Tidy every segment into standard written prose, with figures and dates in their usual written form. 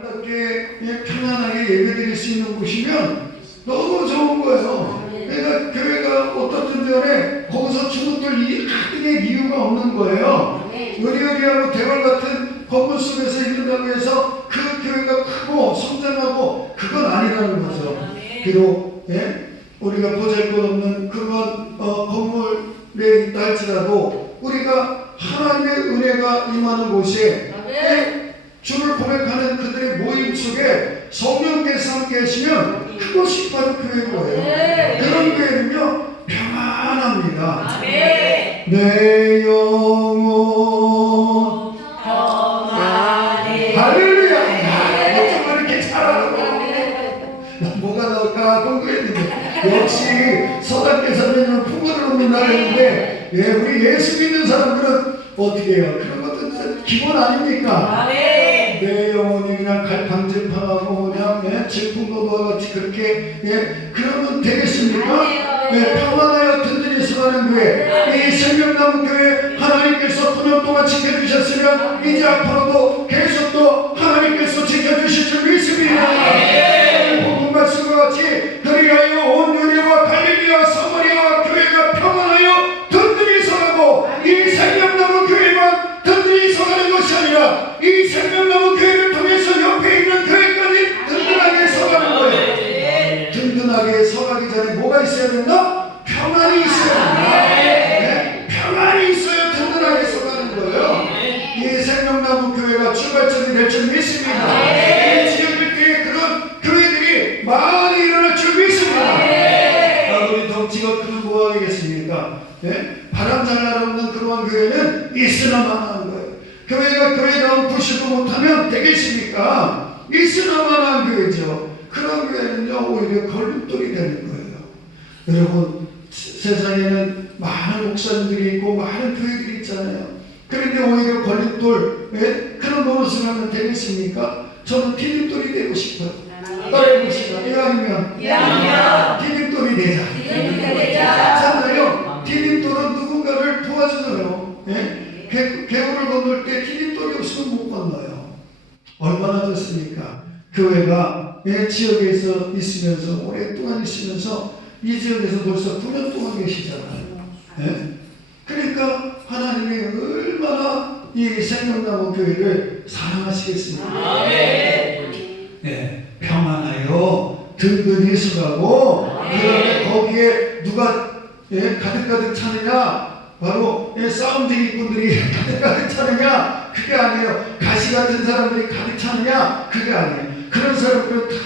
아름답게 편안하게 예배드릴 수 있는 곳이면 너무 좋은 거예요. 그러니까 교회가 어떻든 간에 거기서 주눅들 하등의 이유가 없는 거예요. 의리의리하고 대궐 같은 건물 속에서 이룬다고 해서 그 교회가 크고 성장하고 그건 아니라는 거죠. 비록 우리가 보잘것없는 그런 건물에 있다 할지라도 우리가 하나님의 은혜가 임하는 곳에 주를 고백하는 그들의 모임 속에 성령께서 함께 하시면 그것이 바로 교회인 거예요. 그런 교회는요 평안합니다. 내 영혼 평안해. 할렐루야. 정말 이렇게 잘하고 뭐가 나올까 궁금했는데 역시 서당께서는 풍부를 놓는다 했는데 우리 예수 믿는 사람들은 어떻게 해요? 그런 것도 기본 아닙니까? 내 영혼이 그냥 갈팡질팡하고 그냥 질풍노도와 같이 그렇게 그러면 되겠습니까? 평안하여 든든히 서가는 교회, 이 생명나무 교회 하나님께서 9년 동안 지켜주셨으면 이제 앞으로도 계속 또 하나님께서 지켜주실 줄 믿습니다. 복음 말씀과 같이 그리하여 온 유대와 갈릴리와 사마리아와 교회가 평안하여 든든히 서가고 이 생명나무 교회만 든든히 서가는 것이 아니라 이 생명나무 교회를 통해서 옆에 있는 교회까지 든든하게 서가는 거예요. 든든하게 서가기 전에 뭐가 있어야 된다? 평안이 있어야 된다. 평안이 있어야 든든하게 서가는 거예요. 이 생명나무 교회가 출발점이 될 줄 믿습니다. 이 지역의 교회 그런 교회들이 많이 일어날 줄 믿습니다. 우리 덩치가 큰 뭐 하겠습니까? 바람 잘 날아오는 그러한 교회는 있으나마나 하는 거예요. 교회가 교회다운 부시도 못하면 되겠습니까? 있으나마나 한 교회죠. 그런 교회는요 오히려 걸림돌이 되는 거예요. 여러분 세상에는 많은 목사님들이 있고 많은 교회들이 있잖아요. 그런데 오히려 걸림돌 그런 노릇을 하면 되겠습니까? 저는 디딤돌이 되고 싶어요. 따라해보시죠. 이왕이면 디딤돌이 되자. 잖아요. 디딤돌은 누군가를 도와주잖아요. 개울을 건널 때 디딤돌이 없으면 못 건너요. 얼마나 좋습니까? 교회가 지역에서 있으면서 오랫동안 있으면서 이 지역에서 벌써 9년 동안 계시잖아요. 그러니까 하나님이 얼마나 이 생명나무 교회를 사랑하시겠습니까? 평안하여 든든히 서가고 그다음에 거기에 누가 가득가득 차느냐? 바로 싸움쟁이꾼들이 가득가득 차느냐? 그게 아니에요. 가시 같은 사람들이 가득 차느냐? 그게 아니에요. 그런 사람들은 다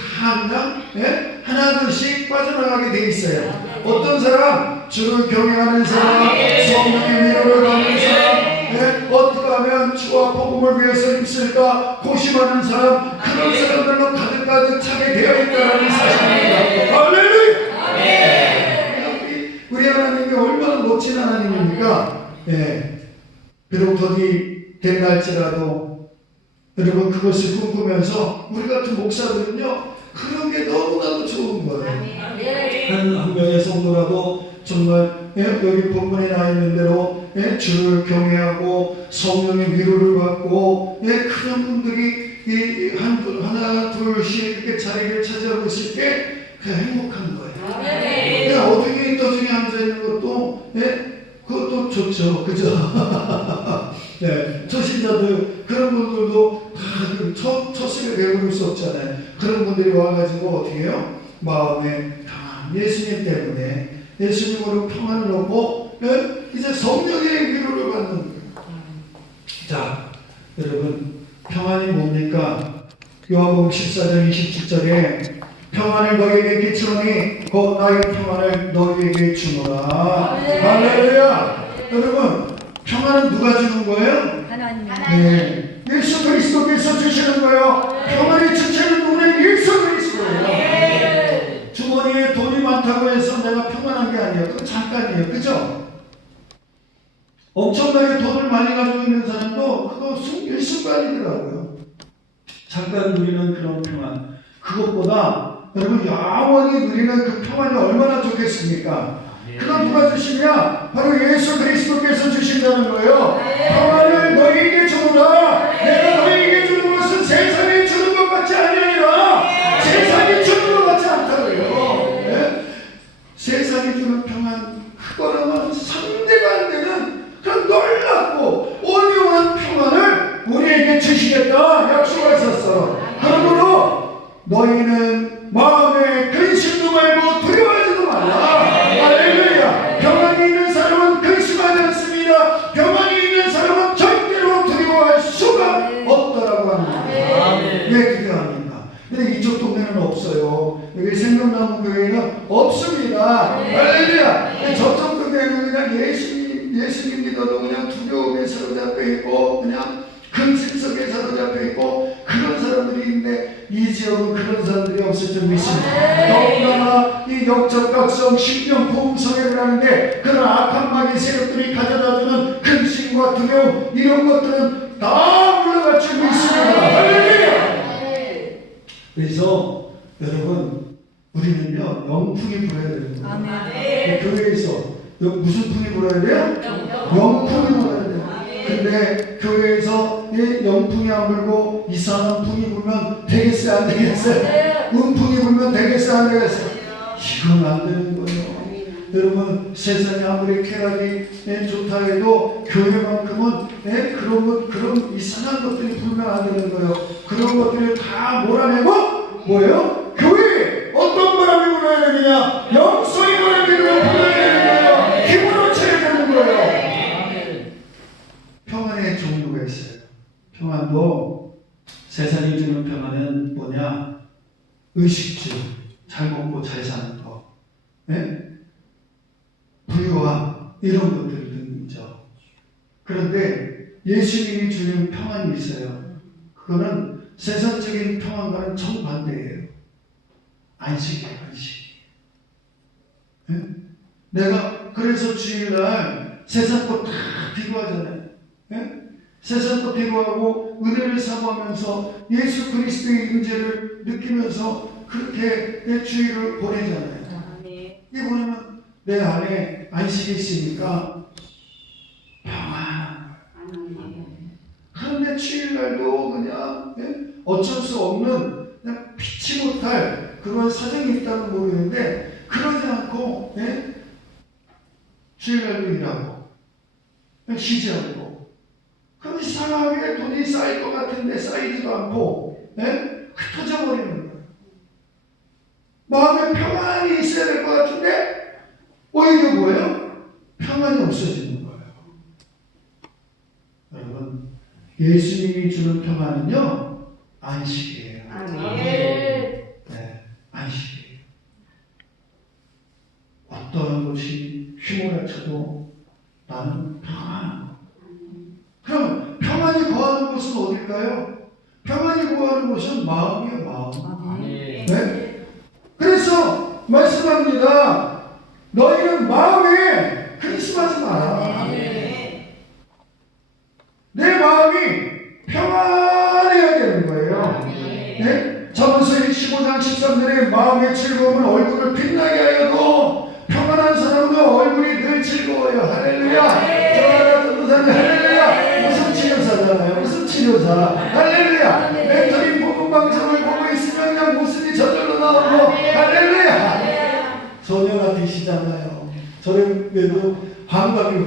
그냥 하나둘씩 빠져나가게 돼 있어요. 어떤 사람? 주를 경외하는 사람, 성령의 위로를 받는 사람, 어떻게 하면 주와 복음을 위해서 힘쓸까 고심하는 사람, 그런 사람들로 가득가득 차게 되어 있다는 사실입니다. 할렐루야! 우리 하나님이 얼마나 멋진 하나님입니까? 비록 더디 된날지라도 여러분 그것을 꿈꾸면서 우리 같은 목사들은요 그런 게 너무나도 좋은 거예요. 한 명의 성도라도 정말 여기 본문에 나 있는 대로 주를 경외하고 성령의 위로를 받고 그런 분들이 하나 둘씩 이렇게 자리를 차지하고 있을 때 그 행복한 거예요. 어둠이 떠중에 앉아 있는 것도 그것도 좋죠, 그죠? 초신자들 그런 분들도 첫 시에 배부를 수 없잖아요. 그런 분들이 와가지고 어떻게 해요? 마음에 평안, 예수님 때문에 예수님으로 평안을 얻고 이제 성령의 위로를 받는 거예요. 자, 여러분 평안이 뭡니까? 요한복음 14장 27절에 평안을 너희에게 끼치노니 곧 나의 평안을 너희에게 주노라. 할렐루야. 여러분 평안은 누가 주는 거예요? 하나님. 예수 그리스도께서 주시는 거예요. 평안의 주체는 누구는 예수 그리스도예요. 주머니에 돈이 많다고 해서 내가 평안한 게 아니에요. 그건 잠깐이에요. 그죠? 엄청나게 돈을 많이 가지고 있는 사람도 그거 일순간이더라고요. 잠깐 누리는 그런 평안. 그것보다 여러분 영원히 누리는 그 평안이 얼마나 좋겠습니까? 그건 누가 주시냐? 바로 예수 그리스도께서 주신다는 거예요. 평안을 너희에게 주노라. 내가 너희에게 주는 것은 세상에 주는 것 같지 너희는 마음에 근심도 말고 두려워하지도 말라. 할렐루야. 평안이 있는 사람은 근심하지 않습니다. 평안이 있는 사람은 절대로 두려워할 수가 없다라고 합니다. 왜 두려워합니까? 근데 이쪽 동네는 없어요. 여기 생명나무 교회는 없습니다. 할렐루야. 저쪽 동네는 그냥 예수님 믿어도 그냥 두려움에 사로잡혀 있고 그냥 근심 속에 사로잡혀 있고 그런 사람들이 있는데 이 지역은 그런 사람들이 없을 줄 믿습니다. 더군다나 이 역적각성 신령 보험성회를 하는데 그런 악한 마귀 세력들이 가져다주는 근심과 두려움 이런 것들은 다 물러갈 줄 믿습니다. 할렐루야. 그래서 여러분 우리는요 영풍이 불어야 되는 거예요. 교회에서 무슨 풍이 불어야 돼요? 영풍이 불어야 돼요. 근데 교회에서 영풍이 안 불고 이상한 풍이 불면 되겠어요? 안 되겠어요? 음풍이 불면 되겠어요? 안 되겠어요? 이건 안 되는 거예요. 여러분 세상이 아무리 쾌락이 좋다 해도 교회만큼은 그런 이상한 것들이 불면 안 되는 거예요. 그런 것들을 다 몰아내고 뭐예요? 교회 어떤 바람이 불어야 되느냐? 영성이 불어야 되는 거예요. 힘으로 쳐야 되는 거예요. 평안의 종류가 있어요. 평안도 세상이 주는 평안은 뭐냐? 의식주, 잘 먹고 잘 사는 거, 부유함 이런 것들 등이죠. 그런데 예수님이 주는 평안이 있어요. 그거는 세상적인 평안과는 정반대예요. 안식이에요, 안식. 내가 그래서 주일날 세상 거 다 비교하잖아요. 세상 거 비교하고 은혜를 사모하면서 예수 그리스도의 임재를 느끼면서 그렇게 내 주일을 보내잖아요. 이게 뭐냐면 내 안에 안식이 있으니까 평안한 거예요. 그런데 주일날도 그냥 어쩔 수 없는 그냥 피치 못할 그런 사정이 있다는 모르겠는데 그러지 않고 주일날도 일하고 쉬지 않고 그럼 이상하게 돈이 쌓일 것 같은데 쌓이지도 않고 흩어져 버리는 거예요. 마음에 평안이 있어야 될 것 같은데 오히려 뭐예요? 평안이 없어지는 거예요. 여러분 예수님이 주는 평안은요 안식이에요. 안식이에요. 어떠한 것이 휘몰아쳐도 나는 평안한 거. 그럼 평안이 거하는 곳은 어딜까요? 평안이 거하는 곳은 마음이에요. 마음. 그래서 말씀합니다. 너희는 마음에 근심하지 마라. 내 마음이 평안해야 되는 거예요. 잠언서 15장 13절에 마음의 즐거움은 얼굴을 빛나게 하여도 평안한 사람은 얼굴이 늘 즐거워요. 할렐루야. 전도사님 할렐루야. 무슨 치료사잖아요. 무슨 치료사. 할렐루야. 멘토링 복음 방송을 보고 있으면 그냥 웃음이 저절로 나오고 할렐루야. 소녀가 되시잖아요. 저에게도 환갑이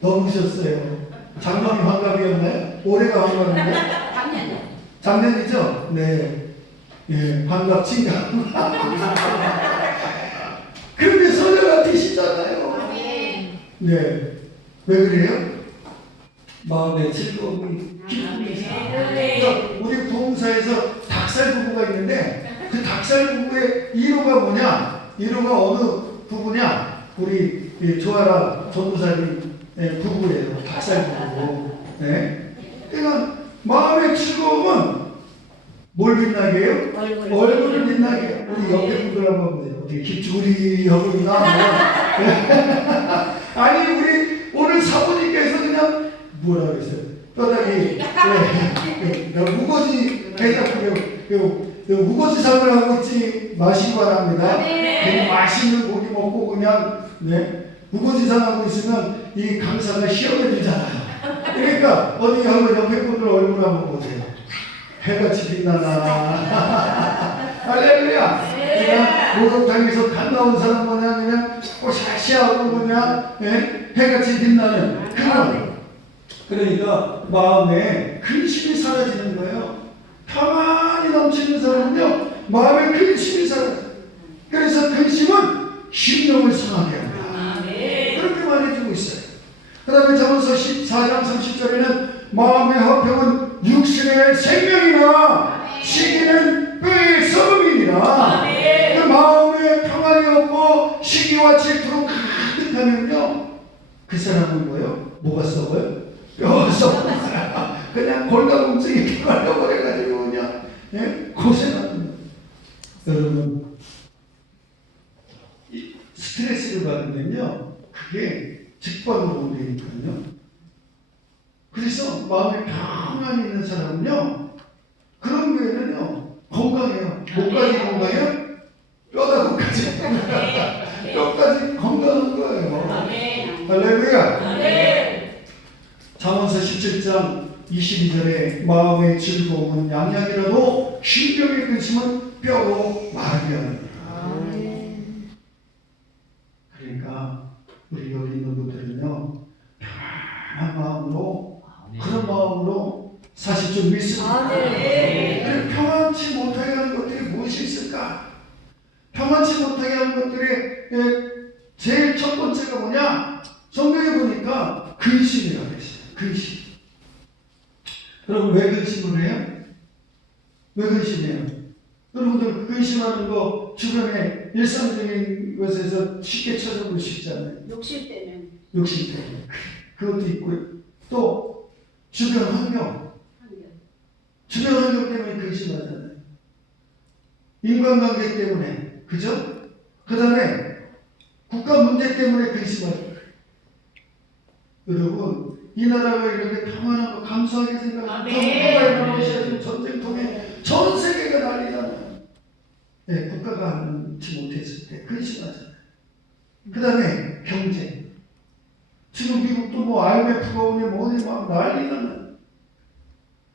넘으셨어요. 작년이 환갑이었나요? 올해가 환갑인데? 작년이죠? 네. 환갑 친갑. 그런데 소녀가 되시잖아요. 네. 왜 그래요? 마음의 즐거움이 기쁨이 있어요. 우리 부흥사에서 닭살 부부가 있는데 그 닭살 부부의 1호가 뭐냐? 1호가 어느 부부냐? 우리 조아라 전도사님 부부예요. 닭살 부부. 그러니까 마음의 즐거움은 뭘 빛나게 해요? 얼굴을 빛나게 해요. 우리 옆에 분들 한번 보세요. 어떻게 기쭈리 여기나 아니 우리 오늘 사모님께서 그냥 뭐라 그랬어요? 뼈다귀 무거지 해갖고 무거지상을 하고 있지 마시기 바랍니다. 그냥 맛있는 고기 먹고 그냥 무거지상 하고 있으면 이 강사가 시험에 들잖아요. 그러니까 어디 한번 옆에 분들 얼굴 한번 보세요. 해같이 빛나나. 할렐루야. 그냥 목욕탕에서 갓 나온 사람 뭐냐 그냥 샤시하고 그냥 해같이 빛나는 그런. 그러니까 마음에 근심이 사라지는 거예요. 평안이 넘치는 사람은요 마음의 근심이 사라져요. 그래서 근심은 심령을 상하게 한다. 그렇게 말해주고 있어요. 그 다음에 잠언서 14장 30절에는 마음의 화평은 육신의 생명이나 시기는 뼈의 썩음이니라. 그 마음에 평안이 없고 시기와 질투로 가득하면요, 그 사람은 뭐예요? 뭐가 썩어요? 뼈가 썩어요. 그냥 골다공증이 걸려버려가지고 그냥 고생하는. 여러분, 스트레스를 받으면요, 그게 직방으로 온다니까요. 그래서 마음에 평안이 있는 사람은요, 그런 거에는요, 건강해요. 목까지 건강해요? 뼈다구까지 뼈까지 건강한 거예요. 할렐루야. 잠언서 17장 22절에 마음의 즐거움은 양약이라도 신경의 근심은 뼈로 마르게 하느니라. 그러니까 우리 여기 있는 분들은요, 편안한 마음으로, 그런 마음으로 사실 좀 믿습니다. 평안치 못하게 하는 것들이 무엇이 있을까? 평안치 못하게 하는 것들의 제일 첫 번째가 뭐냐? 성경에 보니까 근심이라고 했어요. 근심. 여러분, 왜 근심을 해요? 왜 근심해요? 여러분들 근심하는 거 주변에 일상적인 것에서 쉽게 찾아볼 수 있잖아요. 욕심 때문에. 욕심 때문에. 그것도 있고요. 또 주변 환경. 주변 환경 때문에 근심하잖아요. 인간관계 때문에. 그죠? 그 다음에 국가 문제 때문에 근심하죠. 여러분, 이 나라가 이렇게 평안하고 감사하게 생각하면 지금 전쟁통에 전 세계가 난리잖아요. 네, 국가가 하지 못했을 때 근심하잖아요. 그 다음에 경제. 지금 미국도 뭐 IMF가 오니 뭐니 막 난리잖아요.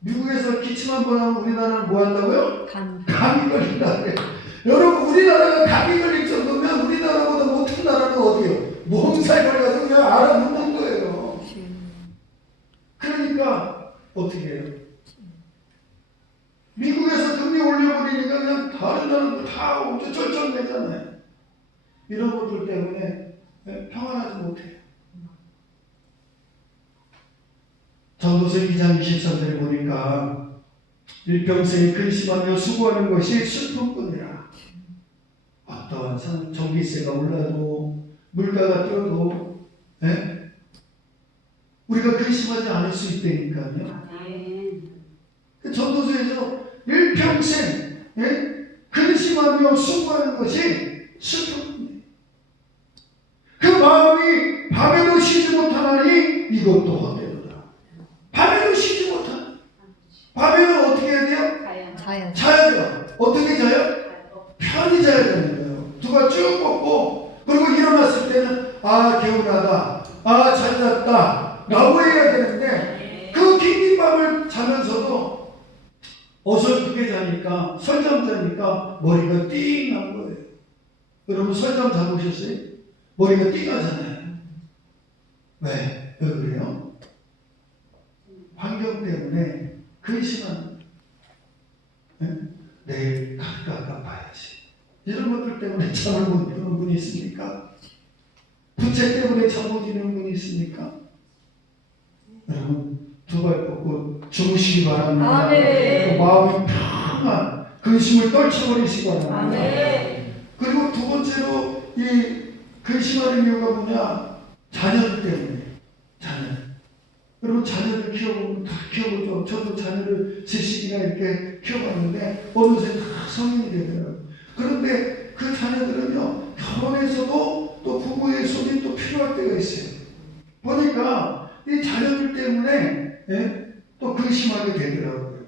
미국에서 기침 한 번 하면 우리나라는 뭐 한다고요? 감이 걸린다 그래요. 여러분, 우리나라가 감이 걸릴 정도면 우리나라보다 못한 나라는 어디요? 몸살 걸려서 그냥 알아먹는 거예요. 그러니까 어떻게 해요? 미국에서 금리 올려버리니까 그냥 다른 나라도 다 쩔쩔매잖아요. 이런 것들 때문에 평안하지 못해요. 전도서 2장 23절에 보니까 일평생 근심하며 수고하는 것이 슬픔뿐이라. 어떠한 전기세가 올라도 물가가 뛰어도 우리가 근심하지 않을 수 있다니까요. 전도서에서 일평생 근심하며 수고하는 것이 슬픔뿐이에요. 그 마음이 밤에도 쉬지 못하나니 이것도 헛되도다. 밤에도 쉬지 못하나. 밤에는 어떻게 해야 돼요? 자야 돼요. 어떻게 자요? 편히 자야 되는 거예요. 누가 쭉 뻗고, 그리고 일어났을 때는 개운하다, 잘 잤다 라고 해야 되는데, 그 긴 밤을 자면서도 어설프게 자니까, 설잠 자니까 머리가 띵한 거예요. 여러분, 설잠 자보셨어요? 머리가 띵하잖아요. 왜 그래요? 환경 때문에 근심하는 거예요. 내일 가까 봐야지. 이런 것들 때문에 잠을 못 드는 분이 있습니까? 부채 때문에 잠 못 드는 분이 있습니까? 여러분, 두 발 뻗고 주무시기 바랍니다. 마음이 평안, 근심을 떨쳐버리시기 바랍니다. 그리고 두 번째로 이 근심하는 이유가 뭐냐? 자녀들 때문에. 여러분, 자녀를 키워보면 다 키워보죠. 저도 자녀를 70이나 이렇게 키워봤는데 어느새 다 성인이 되더라고요. 그런데 그 자녀들은요, 결혼해서도 또 부모의 손이 또 필요할 때가 있어요. 보니까 이 자녀들 때문에 또 근심하게 되더라고요.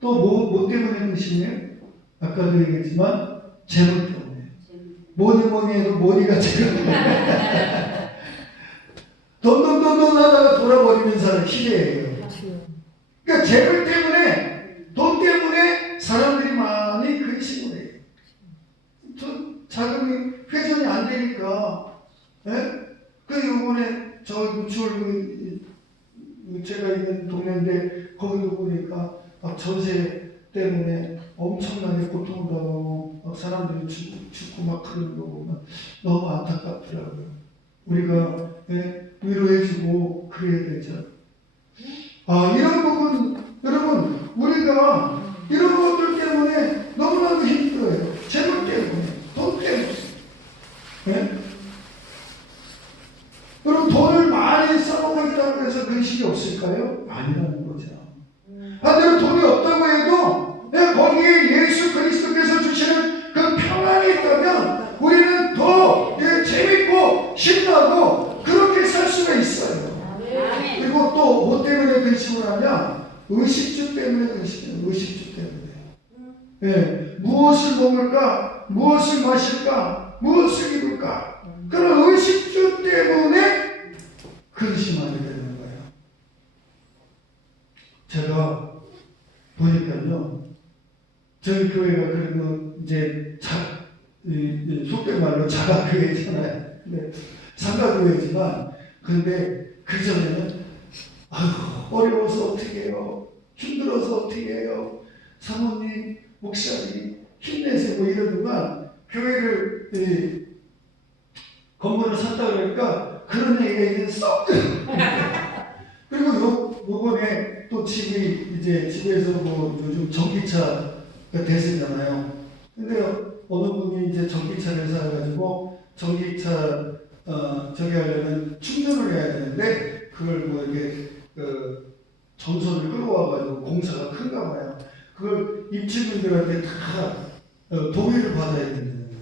또 뭐 때문에 근심해요? 아까도 얘기했지만 재물 때문에. 뭐니 해도 머리가 제일 돈 하다가 돌아버리는 사람 시대예요. 그러니까 재물 때문에, 돈 때문에 사람들이 많이 근심을 해요. 자금이 회전이 안 되니까. 요번에 저 무추홀 제가 있는 동네인데 거기도 보니까 막 전세 때문에 엄청나게 고통을 당하고 막 사람들이 죽고 막 그러는 거 보면 너무 안타깝더라고요. 우리가 위로해주고 그래야 되죠. 이런 부분 여러분 우리가 이런 것들 때문에 너무나도 힘들어요. 재물 때문에, 돈 때문에. 여러분 돈을 많이 써먹었다고 해서 근심이 없을까요? 아니라는 거죠. 반대로 돈이 없다고 해도 거기에 예수 그리스도께서 주시는 그 평안이 있다면 우리는 더 재밌고 신나고 그렇게 살 수가 있어요. 그리고 또 뭐 때문에 근심을 하냐? 의식주 때문에 근심해요. 의식주 때문에. 무엇을 먹을까? 무엇을 마실까? 무엇을 입을까? 그런 의식주 때문에 근심하게 되는 거예요. 제가 보니까요, 저희 교회가 그래도 이제 속된 말로 자가교회잖아요. 네, 상가교회지만, 그런데 그전에는 어려워서 어떻게 해요? 힘들어서 어떻게 해요? 사모님, 목사님 힘내세요 이러더만 교회를 건물을 샀다 그러니까 그런 얘기가 이제 썩 그리고 요번에 또 집이 이제 집에서 뭐 요즘 전기차가 대세잖아요. 근데 어느 분이 이제 전기차를 사가지고 전기차 저기 하려면 충전을 해야 되는데 그걸 뭐 이렇게 전선을 끌어와가지고 공사가 큰가 봐요. 그걸 입주민들한테 다 동의를 받아야 된다는 거예요.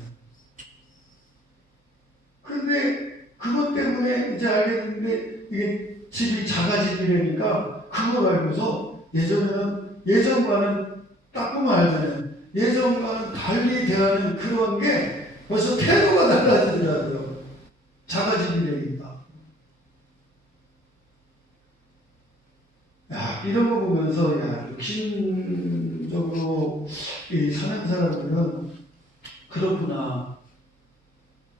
그런데 그것 때문에 이제 알겠는데 이게 집이 자가집이라니까 그걸 알고서 예전과는 딱 보면 알잖아요. 예전과는 달리 대하는 그런 게 벌써 태도가 달라지더라고요. 자가집이라니까. 이런 거 보면서 육신적으로 사는 사람들은 그렇구나.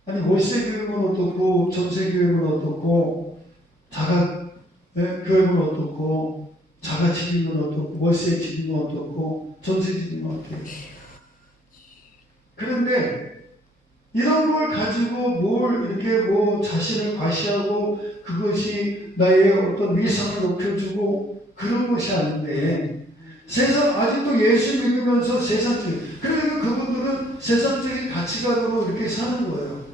아니 월세 교육은 어떻고 전세 교육은 어떻고 자가 교육은 어떻고 자가 집이면 어떻고 월세 집이면 어떻고 전세 집이면 어떻고. 그런데 이런 걸 가지고 뭘 이렇게 뭐 자신을 과시하고 그것이 나의 어떤 위상을 높여주고 그런 것이 아닌데 세상 아직도 예수 믿으면서 세상적인 그러니까 그분들은 세상적인 가치관으로 이렇게 사는 거예요.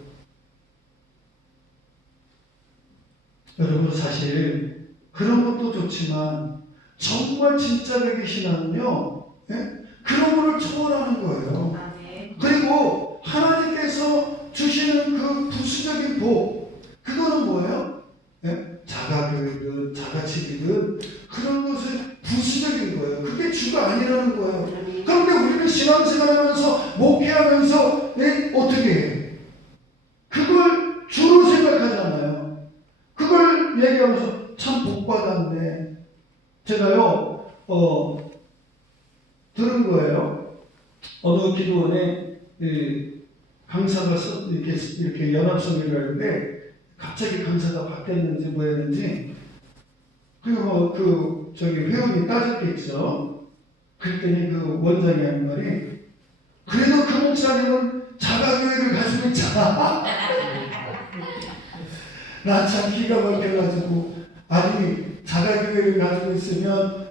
여러분 사실 그런 것도 좋지만 정말 진짜 백의 신앙은요 그런 거를 초월하는 거예요. 그리고 하나님께서 주시는 그 부수적인 복 그거는 뭐예요? 자가교육이든 자가집이든 그런 것은 부수적인 거예요. 그게 주가 아니라는 거예요. 그런데 우리는 신앙생활하면서 목회하면서 어떻게 해? 그걸 주로 생각하잖아요. 그걸 얘기하면서 참 복받았네. 제가요 들은 거예요. 어느 기도원에 강사가 이렇게 연합성회를 하는데 갑자기 강사가 바뀌었는지 뭐였는지 그리고 회원이 따졌겠죠. 그랬더니 그 원장이 하는 말이 그래도 그 목사님은 자가교회를 가지고 있잖아. 나 참 기가 막혀가지고 아니 자가교회를 가지고 있으면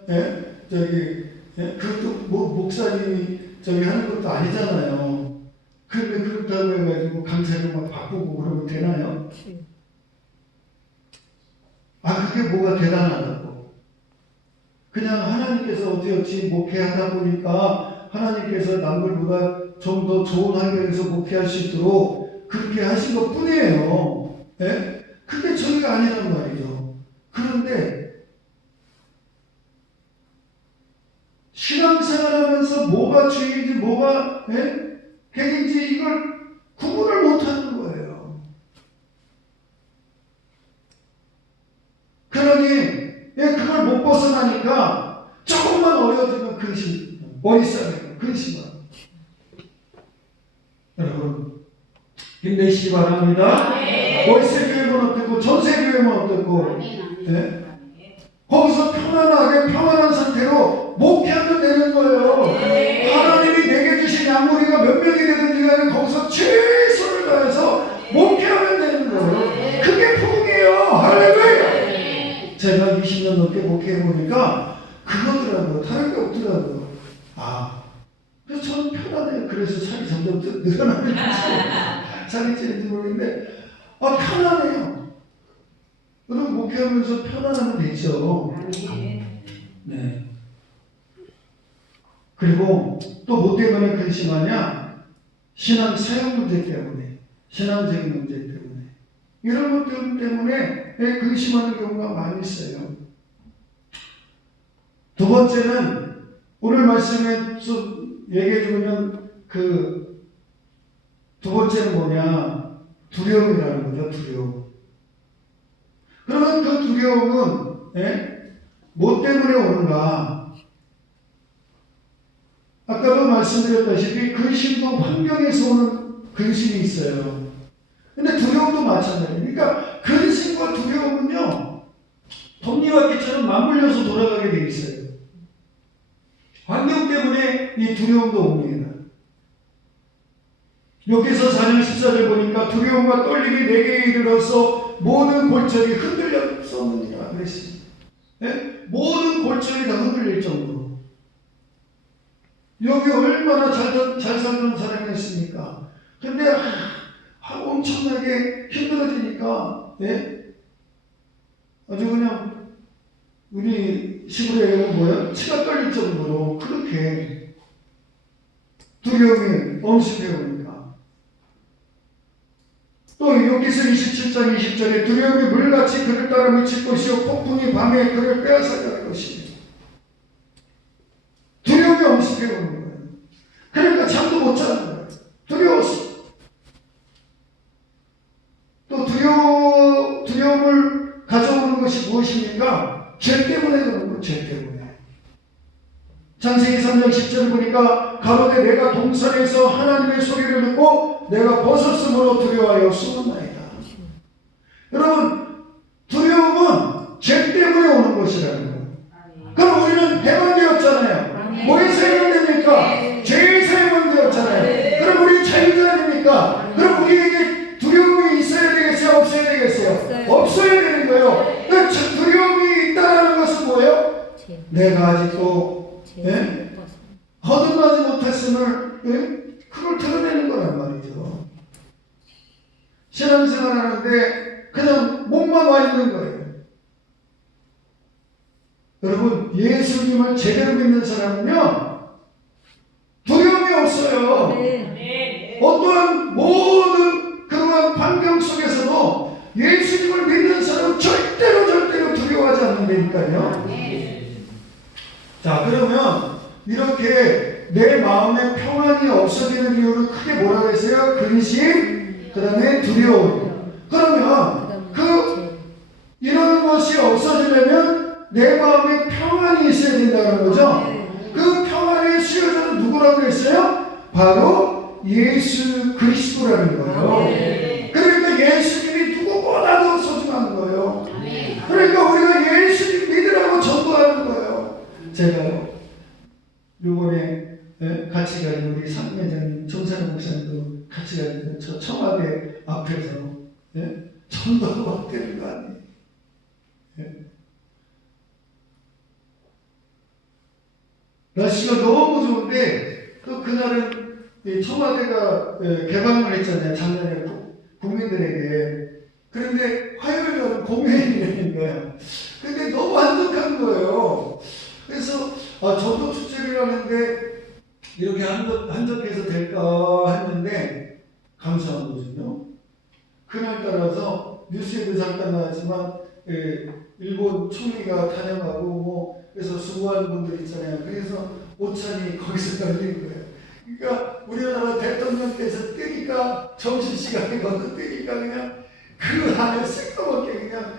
그것도 목사님이 하는 것도 아니잖아요. 그런데 그렇다고 해가지고 강사를 막 바꾸고 그러면 되나요? 그게 뭐가 대단하다고. 그냥 하나님께서 어찌어찌 목회하다 보니까 하나님께서 남들보다 좀 더 좋은 환경에서 목회할 수 있도록 그렇게 하신 것 뿐이에요. 그게 저희가 아니란 말이죠. 그런데 신앙생활하면서 뭐가 죄인지 뭐가 객인지 이걸 구분을 못하는 거예요. 그러니 그걸 못 벗어나니까 조금만 어려워지면 근심, 머리 싸매고 근심하고. 여러분 힘내시기 바랍니다. 월세 교회면 어떻고 전세 교회면 어떻고 거기서 편안하게 평안한 상태로 목회하면 되는 거예요. 우리가 몇 명이 되든지 간에 거기서 최선을 다해서 목회하면 되는 거예요. 그게 복이에요. 할렐루야. 제가 20년 넘게 목회해보니까 그거더라고요. 다른 게 없더라고요. 그래서 저는 편하네요. 그래서 살이 점점 늘어나는 살이 찌는지 모르겠는데 편하네요. 여러분 목회하면서 편안하면 되죠. 네. 그리고 또 뭐 때문에 근심하냐? 신앙 사역 문제 때문에, 신앙적인 문제 때문에, 이런 것들 때문에 근심하는 경우가 많이 있어요. 두 번째는 오늘 말씀에 얘기해 주면 두 번째는 뭐냐? 두려움이라는 거죠. 두려움. 그러면 그 두려움은 뭐 때문에 오는가? 아까도 말씀드렸다시피 근심도 환경에서 오는 근심이 있어요. 근데 두려움도 마찬가지예요. 그러니까 근심과 두려움은요, 톱니바퀴처럼 맞물려서 돌아가게 돼 있어요. 환경 때문에 이 두려움도 옵니다. 여기서 4절 14절 보니까 두려움과 떨림이 내게 이르러서 모든 골절이 흔들렸었느니라 그랬습니다. 모든 골절이 다 흔들릴 정도로. 여기 얼마나 잘 살던 사람이었습니까? 근데 엄청나게 힘들어지니까 아주 그냥 우리 시골에 뭐야? 치가 떨릴 정도로 그렇게 두려움이 엄습해 오니까. 또 여기서 27장 20절에 두려움이 물같이 그를 따라 미칠 것이요 폭풍이 밤에 그를 빼앗아갈 것이며. 두려움이 엄습해 오는 거예요. 그러니까 잠도 못 자는 거예요. 두려워서. 또 두려움을 가져오는 것이 무엇입니까? 죄 때문에 그런 거예요. 죄 때문에. 창세기 3장 10절을 보니까 가로되 내가 동산에서 하나님의 소리를 듣고 내가 벗었으므로 두려워하여 숨었나이다. 여러분, 두려움은 죄 때문에 오는 것이라는 거예요. 그럼 우리는 해방되었잖아요. 뭐에서 해방됩니까? 죄에서 해방되었잖아요. 그럼 우리 자유자 아닙니까? 그럼 우리에게 두려움이 있어야 되겠어요? 없어야 되겠어요? 없어야 되는 거예요. 그러니까 두려움이 있다는 것은 뭐예요? 내가 아직도 거듭나지 못했음을 그걸 드러내는 거란 말이죠. 신앙생활 하는데 그냥 목만 와 있는 거예요. 여러분, 예수님을 제대로 믿는 사람은요, 두려움이 없어요. 어떠한 모든 그러한 환경 속에서도 예수님을 믿는 사람은 절대로 두려워하지 않는다니까요. 자, 그러면 이렇게 내 마음에 평안이 없어지는 이유는 크게 뭐라고 했어요? 근심, 그 다음에 두려움. 그러면 이런 것이 없어지려면 내 마음에 평안이 있어야 된다는 거죠. 그 평안의 수요자는 누구라고 했어요? 바로 예수 그리스도라는 거예요. 그러니까 예수님이 누구보다도 소중한 거예요. 그러니까 우리가 예수님 믿으라고 전도하는 거예요. 제가요, 요번에 같이 가는 우리 상회장님, 정찬호 목사님도 같이 가는 저 청와대 앞에서 전도하고 되는 거 아니에요. 날씨가 너무 좋은데 또 그날은 청와대가 개방을 했잖아요. 작년에 국민들에게. 그런데 화요일날은 공휴일이 되는 거예요. 근데 너무 한적한 거예요. 그래서 저도 축제를 하는데 이렇게 한적해서 될까 했는데 감사한 거거든요. 그날 따라서 뉴스에도 잠깐 나왔지만 일본 총리가 탄핵하고 그래서 수고하는 분들 있잖아요. 그래서 오찬이 거기서 열리는 거예요. 그러니까 우리나라 대통령께서 뜨니까 점심시간에 건너뛰니까 그냥 그 안에 새까맣게 그냥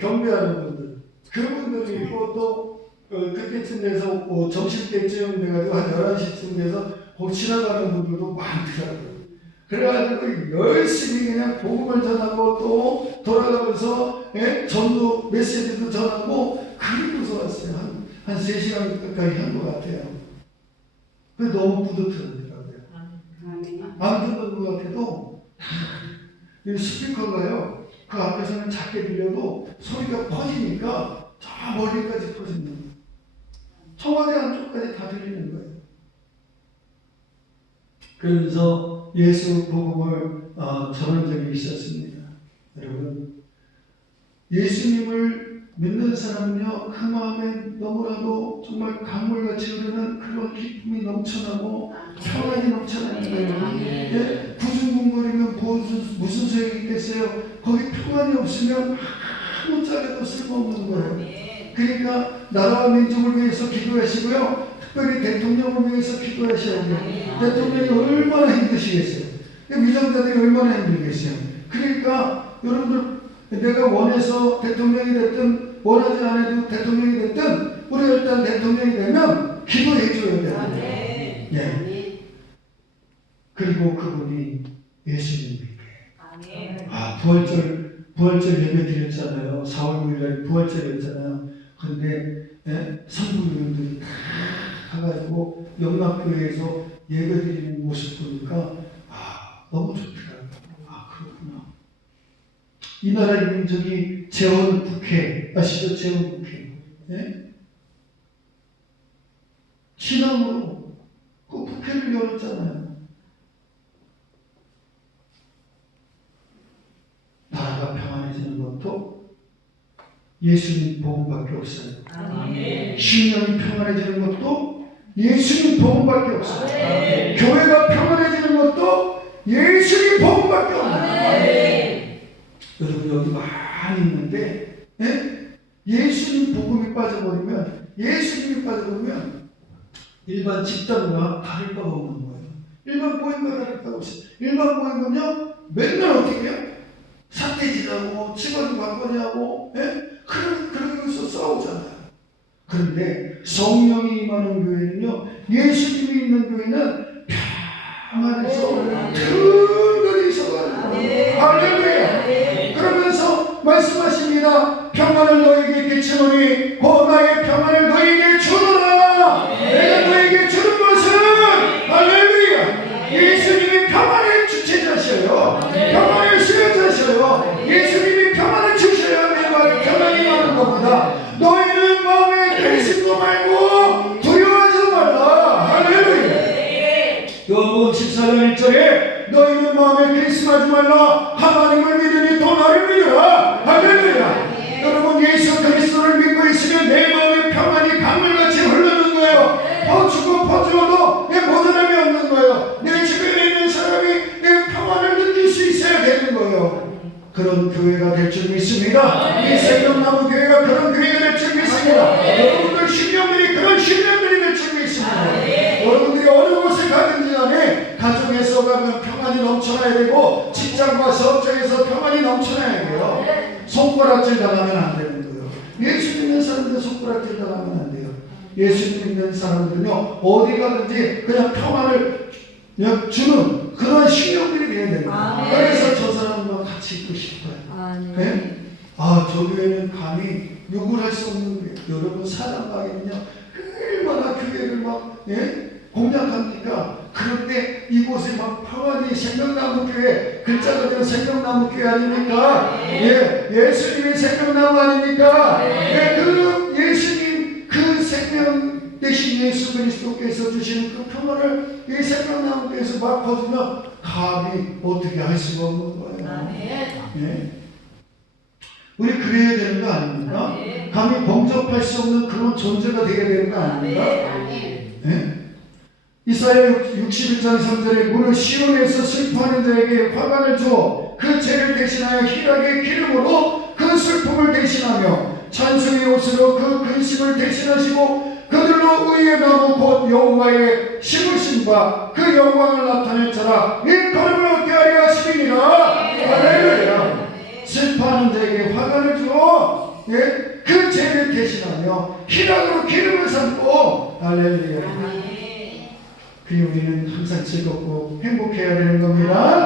경배하는 분들, 그분들이 있고 또 그때쯤 돼서 점심때쯤 돼가지고 한 11시쯤 돼서 지나가는 분들도 많더라고요. 그래가지고 열심히 그냥 복음을 전하고 또 돌아가면서 전도 메시지도 전하고 그리고서 왔어요. 한 3시간 가까이 한 것 같아요. 그게 너무 뿌듯하더라고요. 아멘. 안 듣는 것 같아도 이 스피커가요, 그 앞에서는 작게 들려도 소리가 퍼지니까 저 멀리까지 퍼지는 거예요. 청와대 안쪽까지 다 들리는 거예요. 그러면서 예수 복음을 전한 적이 있었습니다. 여러분, 예수님을 믿는 사람은요, 그 마음에 너무나도 정말 강물같이 흐르는 그런 기쁨이 넘쳐나고 평안이 넘쳐나는 거예요. 예? 구중궁궐이면 무슨 소용이 있겠어요? 거기 평안이 없으면 아무 짝에도 쓸모없는 거예요. 그러니까 나라와 민족을 위해서 기도하시고요, 특별히 대통령을 위해서 기도하셔야 돼요. 대통령이 얼마나 힘드시겠어요? 위정자들이 얼마나 힘들겠어요? 그러니까 여러분들, 내가 원해서 대통령이 됐든 원하지 않아도 대통령이 됐든 우리가 일단 대통령이 되면 기도해 줘야 돼요. 예. 그리고 그분이 예수님이에요. 부활절 예배 드렸잖아요. 4월 9일날 부활절이었잖아요. 근데 성부님들이 다 가가지고 영락교회에서 예배 드리는 모습 보니까 너무 좋더라고요. 그렇구나. 이 나라의 민족이 재헌국회 아시죠? 재헌국회. 예? 신앙으로 그 국회를 열었잖아요. 나라가 평안해지는 것도 예수님 복음밖에 없어요. 신령이 평안해지는 것도 예수님 복음밖에 없어요. 교회가 평안해지는 것도 예수님 복음밖에 없어요. 여러분 여기 많이 있는데 예수님 복음이 빠져버리면, 예수님이 빠져버리면 일반 집단과 다를 바가 없는 거예요. 일반 모임과 다를 바가 없어요. 일반 모임은요 맨날 어떻게 해요? 삿대질하고 직원 바꿔냐고 그러면서 싸우잖아요. 그런데 성령이 임하는 교회는요, 예수님이 있는 교회는 평안해서 든든히 서가지고 할렐루야. 그러면서 말씀하십니다. 평안을 너에게 끼치노니 곧 나의 평안을 너에게 주노라. 내가 너에게 주는 것은 할렐루야, 예수님이 평안의 주체자셔요. 평안의 수혜자셔요. 예수님이 평안을 주셔야 내 마음에 평안이 나는 것보다 너희는 마음에 근심도 말고 두려워하지도 말라. 할렐루야. 요한복음 14장 1절에 너희는 마음에 근심하지 말라. 하나님을 믿으니 또 나를 믿으라. 할렐루야. 여러분 예수 그리스도를 믿고 있으면 내 마음에 평안이 강물같이 흐르는 거예요. 퍼주고 퍼주어도 모자람이 없는 거예요. 내 주변에 있는 사람이 내 평안을 느낄 수 있어야 되는 거예요. 그런 교회가 될 줄 믿습니다. 이 생명나무 교회가 그런 교회가 될 줄 믿습니다. 여러분들 신령들이 그런 신령들이 될 줄 믿습니다. 여러분들이 어느 곳에 가든지 간에 가정에서 가면 평안이 넘쳐나야 되고 직장과 사업장에서 평안이 넘쳐나야 돼요. 손가락질 당하면 안 되는 거예요. 예수 믿는 사람들 손가락질 당하면 안 돼요. 예수 믿는 사람들은요 어디 가든지 그냥 평안을 주는 그런 신령들이 돼야 됩니다. 그래서 저 사람과 같이 있고 싶어요. 네? 저 교회는 감히 욕을 할 수 없는 교회. 여러분 사랑방에는요 얼마나 교회를 막 공략합니까? 그런데 이곳에 막 평안히 생명나무 교회, 글자 그대로 생명나무 교회 아닙니까? 예수님의 생명나무 아닙니까? 그 예수님 그 생명 대신 예수 그리스도께서 주시는 그 평안을 이 생명나무 교회에서 막 거두면 감히 어떻게 할 수가 없는 거예요. 우리 그래야 되는 거 아닙니까? 감히 범접할 수 없는 그런 존재가 되어야 되는 거 아닙니까? 이사야 61장 3절에 무릇 시온에서 슬퍼하는 자에게 화관을 주어 그 죄를 대신하여 희락의 기름으로 그 슬픔을 대신하며 찬송의 옷으로 그 근심을 대신하시고 그들로 의의 나무 곧 여호와의 심으심과 그 영광을 나타낼 자라 일컬음을 얻게 하려 하심이니라. 할렐루야. 슬퍼하는 자에게 화관을 주어 그 죄를 대신하며 희락으로 기름을 삼고 할렐루야. 그 우리는 항상 즐겁고 행복해야 되는 겁니다.